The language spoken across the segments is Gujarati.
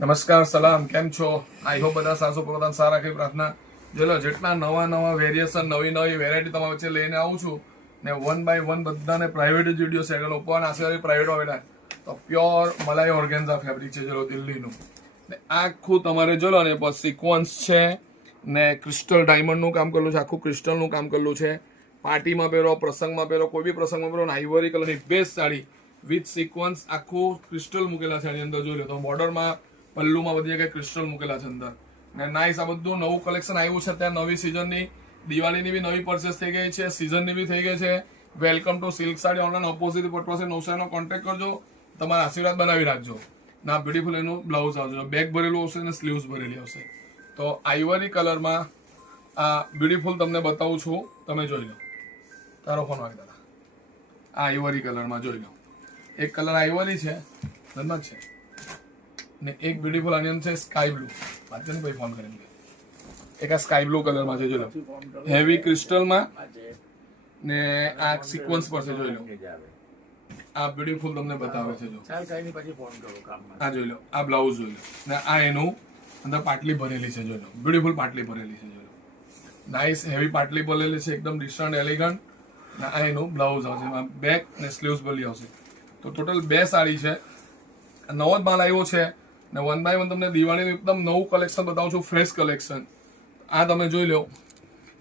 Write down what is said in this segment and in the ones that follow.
નમસ્કાર સલામ, કેમ છો? આઈ હોપ બધા સાસો પોતાના સારા રાખે પ્રાર્થના. ચલો, જેટલા નવા વેરિએશન નવી વેરાયટી તમારા વચ્ચે લઈને આવું છું ને વન બાય વન બધાને પ્રાઇવેટ જ વિડીયો છે. એટલે ઓપન આશીર્વાદ પ્રાઇવેટમાં બેઠા તો પ્યોર મલાઈ ઓર્ગેન્ઝા ફેબ્રિક છે. ચલો, દિલ્હીનું ને આખું તમારે ચલો ને બસ સિક્વન્સ છે ને ક્રિસ્ટલ ડાયમંડનું કામ કરેલું છે, આખું ક્રિસ્ટલનું કામ કરેલું છે. પાર્ટીમાં પહેરો, પ્રસંગમાં પહેરો, કોઈ બી પ્રસંગમાં પહેરો ને આઈવરી કલરની બેસ્ટ સાડી વિથ સિક્વન્સ આખું ક્રિસ્ટલ મૂકેલા છે. આની અંદર જોઈ લો તો બોર્ડરમાં પલ્લુમાં બધી જગ્યાએ ક્રિસ્ટલ મૂકેલા છે અંદર ને નાઇસ. આ બધું નવું કલેક્શન આવ્યું છે. ત્યાં નવી સિઝનની દિવાળીની બી નવી પરચેસ થઈ ગઈ છે, સિઝનની બી થઈ ગઈ છે. Welcome to silk sari online opposite પટવાસે નવસારીનો કોન્ટેક્ટ કરજો. તમારા આશીર્વાદ બનાવી રાખજો. ના બ્યુટીફુલ એનું બ્લાઉઝ આવશે, બેક ભરેલું આવશે અને સ્લીવ્સ ભરેલી આવશે. તો આઈવરી કલરમાં આ બ્યુટીફુલ તમને બતાવું છું, તમે જોઈ લો. તારો ફોન વાગે દાદા. આ આઈવરી કલરમાં જોઈ લો. એક કલર આઈવરી છે, ધન્યવાદ છે ને એક બ્યુટીફુલ આની અંદર છે સ્કાય બ્લુ. વાત કરીને ભાઈ ફોન કરીને એક આ સ્કાય બ્લુ કલરમાં છે, જોઈ લો. હેવી ક્રિસ્ટલમાં ને આ સિક્વન્સ પર છે, જોઈ લો. આ બ્યુટીફુલ તમને બતાવે છે, જો આ જોઈ લો. આ બ્લાઉઝ જોઈ લો ને આ એનું અંદર પાટલી ભરેલી છે, જોઈ લો. બ્યુટીફુલ પાટલી ભરેલી છે, જોઈ લો. નાઇસ હેવી પાટલી ભરેલી છે, એકદમ ડિસ્ટન્ટ એલિગન્ટ. ને આ એનું બ્લાઉઝ આવશે, એમાં બેક ને સ્લીવ્સ ભરેલી આવશે. તો ટોટલ બે સાડી છે. નવો જ માલ આવ્યો છે ને વન બાય વન તમને દિવાળીનું એકદમ નવું કલેક્શન બતાવું છું, ફ્રેશ કલેક્શન. આ તમે જોઈ લો.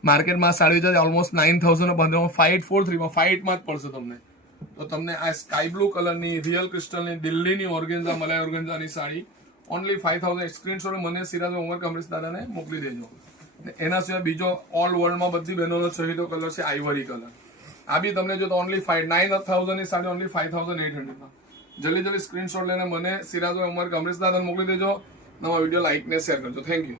માર્કેટમાં સાડી છે ઓલમોસ્ટ 9,000 543 ફાઇટમાં જ પડશે તમને. તો તમને આ સ્કાય બ્લુ કલરની રિયલ ક્રિસ્ટલની દિલ્હીની ઓર્ગેન્ઝા મલાઈ ઓર્ગેન્ઝાની સાડી ઓનલી 5,000 સ્ક્રીનશોટ મને સિરાજ ઉમર કમરેશ દાદાને મોકલી દેજો. એના સિવાય બીજો ઓલ વર્લ્ડમાં બધી બહેનોનો ચહીતો કલર છે આઈવરી કલર. આ બી તમને જો તો ઓનલી 9,000 ની સાડી ઓનલી 5,800માં. જલ્દી સ્ક્રીનશોટ લઈને મને સિરાજ ઉમર કમરેશ દાદાને મોકલી દેજો. નવા વિડીયો લાઈક ને શેર કરજો. Thank you.